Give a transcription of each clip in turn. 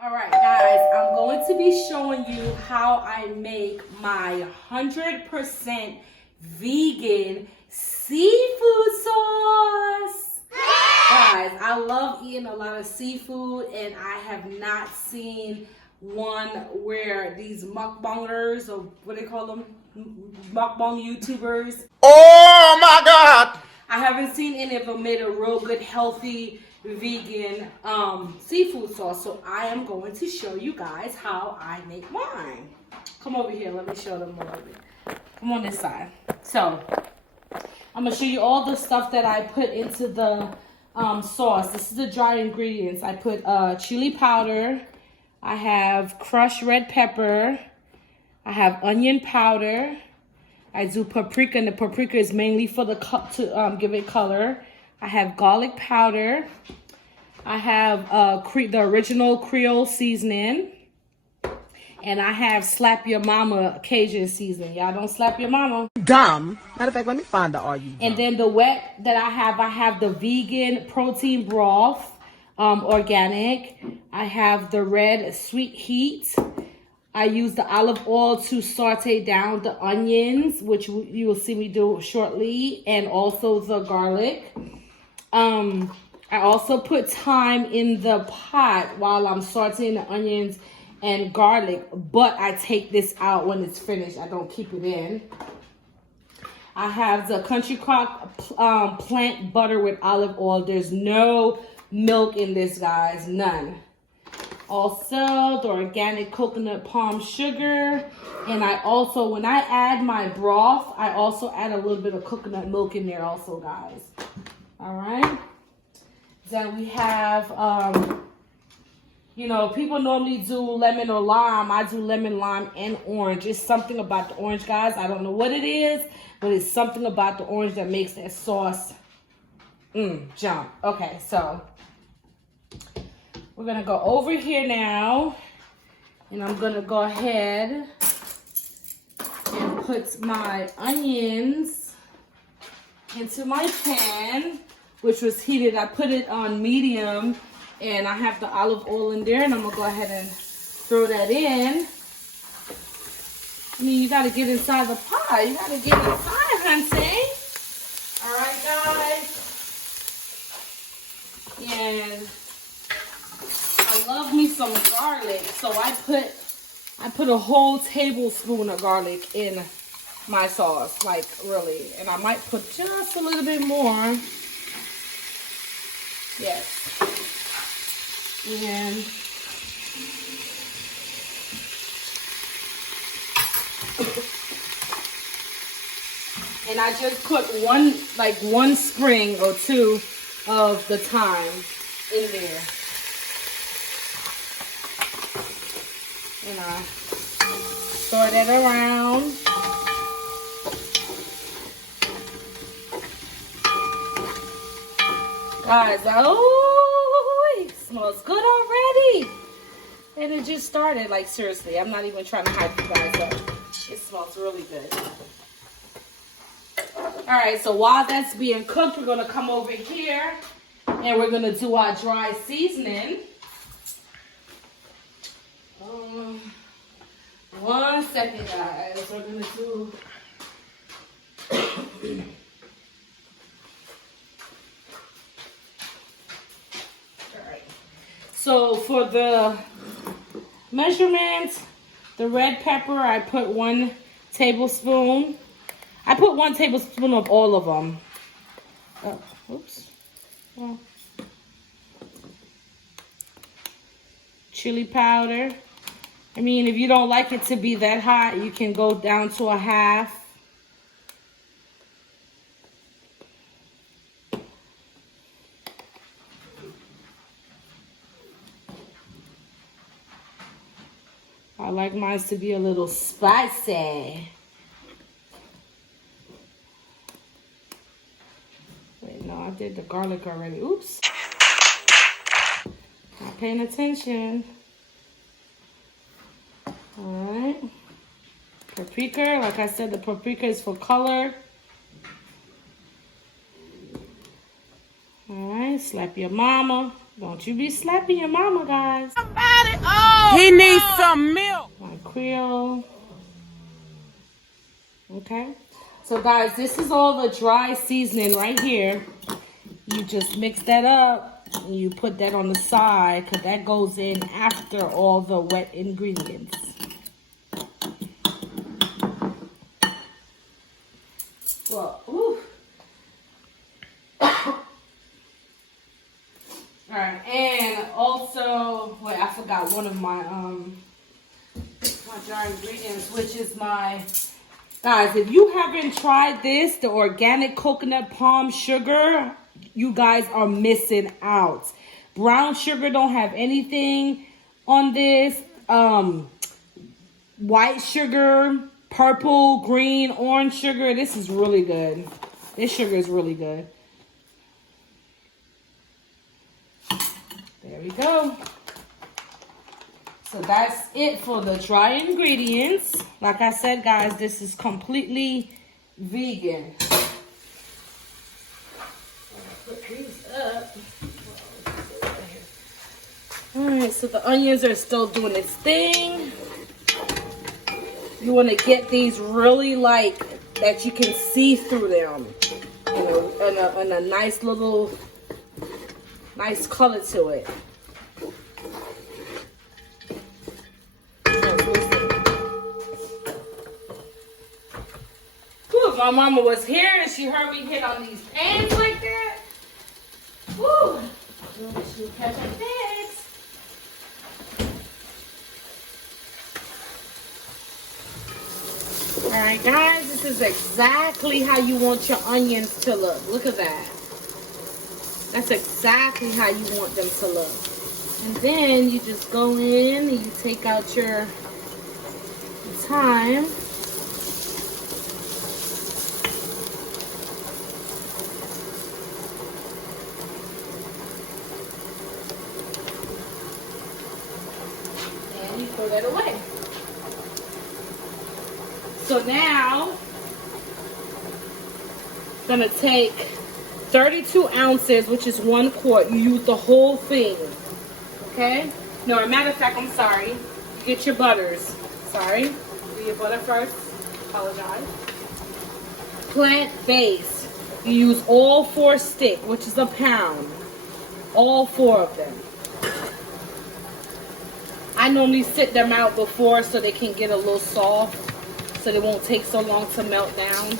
All right, guys, I'm going to be showing you how I make my 100% vegan seafood sauce. Guys, I love eating a lot of seafood, and I have not seen one where these mukbangers, or what do they call them? Mukbang YouTubers. Oh my God! I haven't seen any of them made a real good, healthy, vegan seafood sauce. So I am going to show you guys how I make mine. Come over here. Let me show them a little bit. Come on this side. So I'm going to show you all the stuff that I put into the sauce. This is the dry ingredients. I put chili powder. I have crushed red pepper. I have onion powder. I do paprika, and the paprika is mainly for the to give it color. I have garlic powder. I have the original Creole seasoning. And I have Slap Your Mama Cajun seasoning. Y'all don't slap your mama. Dumb. Matter of fact, let me find the argument. And then the wet that I have the vegan protein broth, organic. I have the red sweet heat. I use the olive oil to saute down the onions, which you will see me do shortly, and also the garlic. I also put thyme in the pot while I'm sauteing the onions and garlic, but I take this out when it's finished. I don't keep it in. I have the Country Crock plant butter with olive oil. There's no milk in this, guys, none. Also, the organic coconut palm sugar. And I also, when I add my broth, I also add a little bit of coconut milk in there also, guys. All right. Then we have, people normally do lemon or lime. I do lemon, lime, and orange. It's something about the orange, guys. I don't know what it is, but it's something about the orange that makes that sauce jump. Okay, so we're going to go over here now, and I'm going to go ahead and put my onions into my pan, which was heated. I put it on medium, and I have the olive oil in there, and I'm going to go ahead and throw that in. I mean, you got to get inside the pot. You got to get inside, hunty. All right, guys. And I love me some garlic, so I put a whole tablespoon of garlic in my sauce, like really, and I might put just a little bit more. Yes, and I just put one spring or two of the thyme in there. And I stir that around. Guys, oh, it smells good already. And it just started, like, seriously. I'm not even trying to hype you guys up. It smells really good. All right, so while that's being cooked, we're going to come over here and we're going to do our dry seasoning. 1 second, guys. We're gonna do. Alright. So for the measurement, the red pepper, I put 1 tablespoon. I put 1 tablespoon of all of them. Oh, oops. Oh. Chili powder. I mean, if you don't like it to be that hot, you can go down to a half. I like mine to be a little spicy. Wait, no, I did the garlic already. Oops. Not paying attention. Alright. Paprika, like I said, the paprika is for color. Alright, slap your mama. Don't you be slapping your mama, guys. Somebody it. Oh, He needs some milk. My Creole. Okay. So guys, this is all the dry seasoning right here. You just mix that up and you put that on the side because that goes in after all the wet ingredients. Well, ooh. Alright, and also, wait, I forgot one of my dry ingredients, which is my, guys, if you haven't tried this, the organic coconut palm sugar, you guys are missing out. Brown sugar don't have anything on this. White sugar, purple, green, orange sugar. This is really good. This sugar is really good. There we go. So that's it for the dry ingredients. Like I said, guys, this is completely vegan. Put these up. Alright, so the onions are still doing its thing. You want to get these really like that you can see through them. And a nice little, nice color to it. Whew, if my mama was here and she heard me hit on these pans like that, whew, she would catch her pants. Alright guys, this is exactly how you want your onions to look. Look at that. That's exactly how you want them to look. And then you just go in and you take out your thyme. And you throw that away. So now, I'm gonna take 32 ounces, which is 1 quart. You use the whole thing, okay? No, as a matter of fact, I'm sorry. Get your butters. Sorry, do your butter first. Apologize. Plant-based. You use all 4 sticks, which is a pound. All 4 of them. I normally sit them out before so they can get a little soft. So they won't take so long to melt down.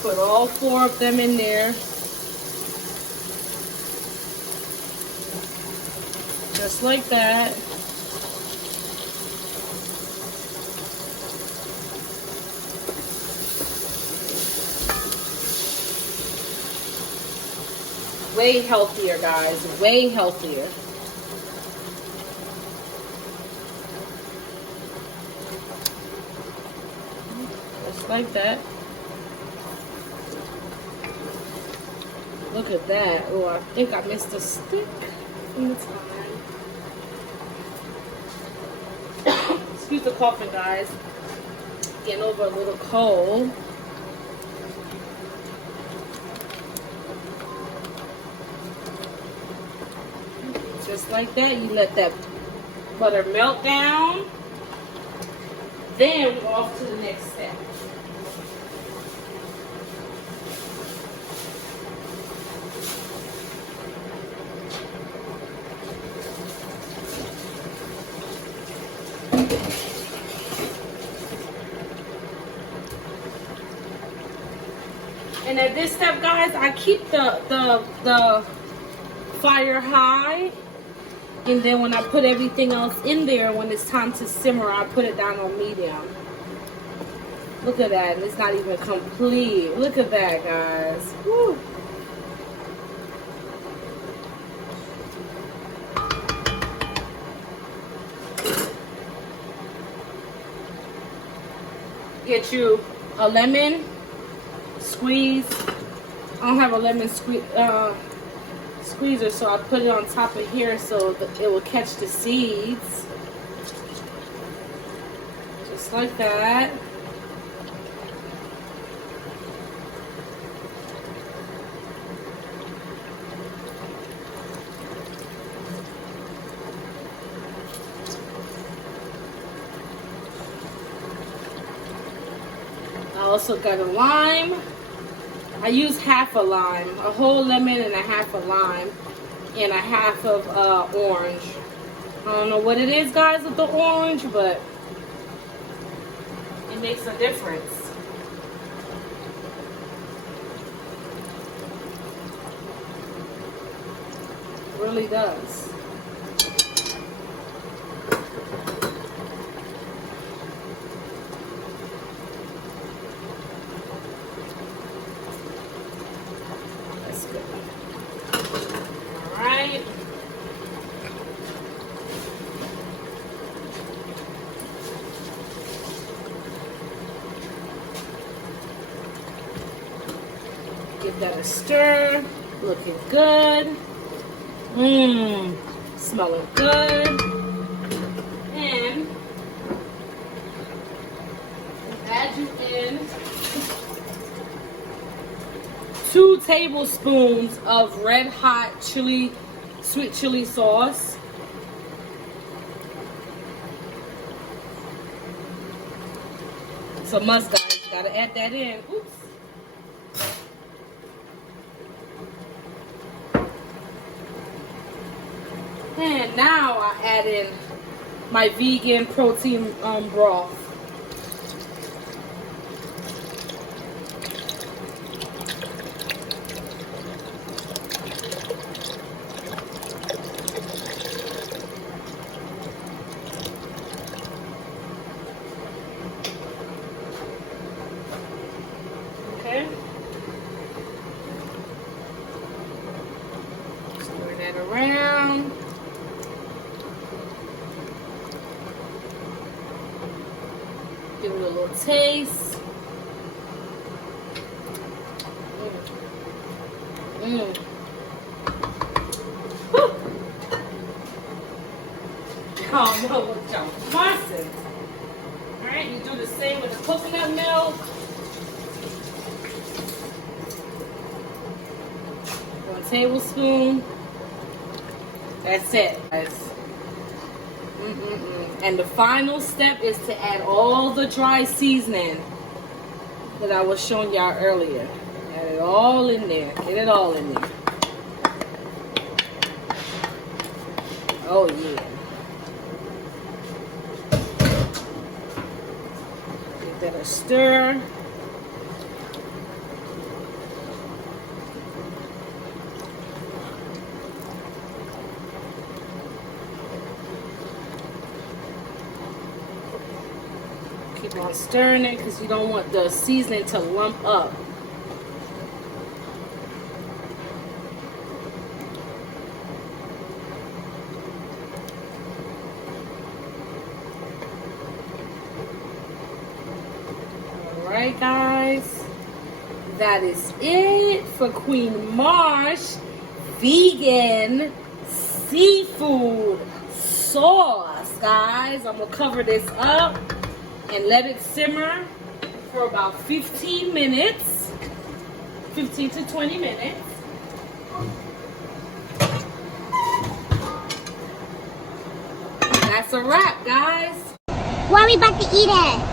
Put all 4 of them in there. Just like that. Way healthier, guys. Way healthier. Just like that. Look at that. Oh, I think I missed a stick in the time. Excuse the coughing, guys. Getting over a little cold. Just like that, you let that butter melt down. Then we're off to the next step. And at this step, guys, I keep the fire high. And then when I put everything else in there, when it's time to simmer, I put it down on medium. Look at that. It's not even complete. Look at that, guys. Woo. Get you a lemon squeeze. I don't have a lemon squeezer, so I put it on top of here so that it will catch the seeds. Just like that. also got a lime. I use half a lime, a whole lemon and a half a lime, and a half of orange. I don't know what it is, guys, with the orange, but it makes a difference. It really does. That's good. All right. Give that a stir. Looking good. Smelling good. And add you in 2 tablespoons of red hot chili, sweet chili sauce. It's a must, guys. You gotta add that in. Oops. And now I add in my vegan protein broth. Okay. Stir that around. Give it a little taste. Whew. Oh no, what y'all busting. Alright, you do the same with the coconut milk. 1 tablespoon. That's it, guys. And the final step is to add all the dry seasoning that I was showing y'all earlier. Add it all in there. Get it all in there. Oh yeah. Give that a stir. Keep on stirring it because you don't want the seasoning to lump up. Alright, guys. That is it for Queen Marsh vegan seafood sauce, guys. I'm going to cover this up and let it simmer for about 15 minutes, 15 to 20 minutes. That's a wrap, guys. Where are we about to eat at?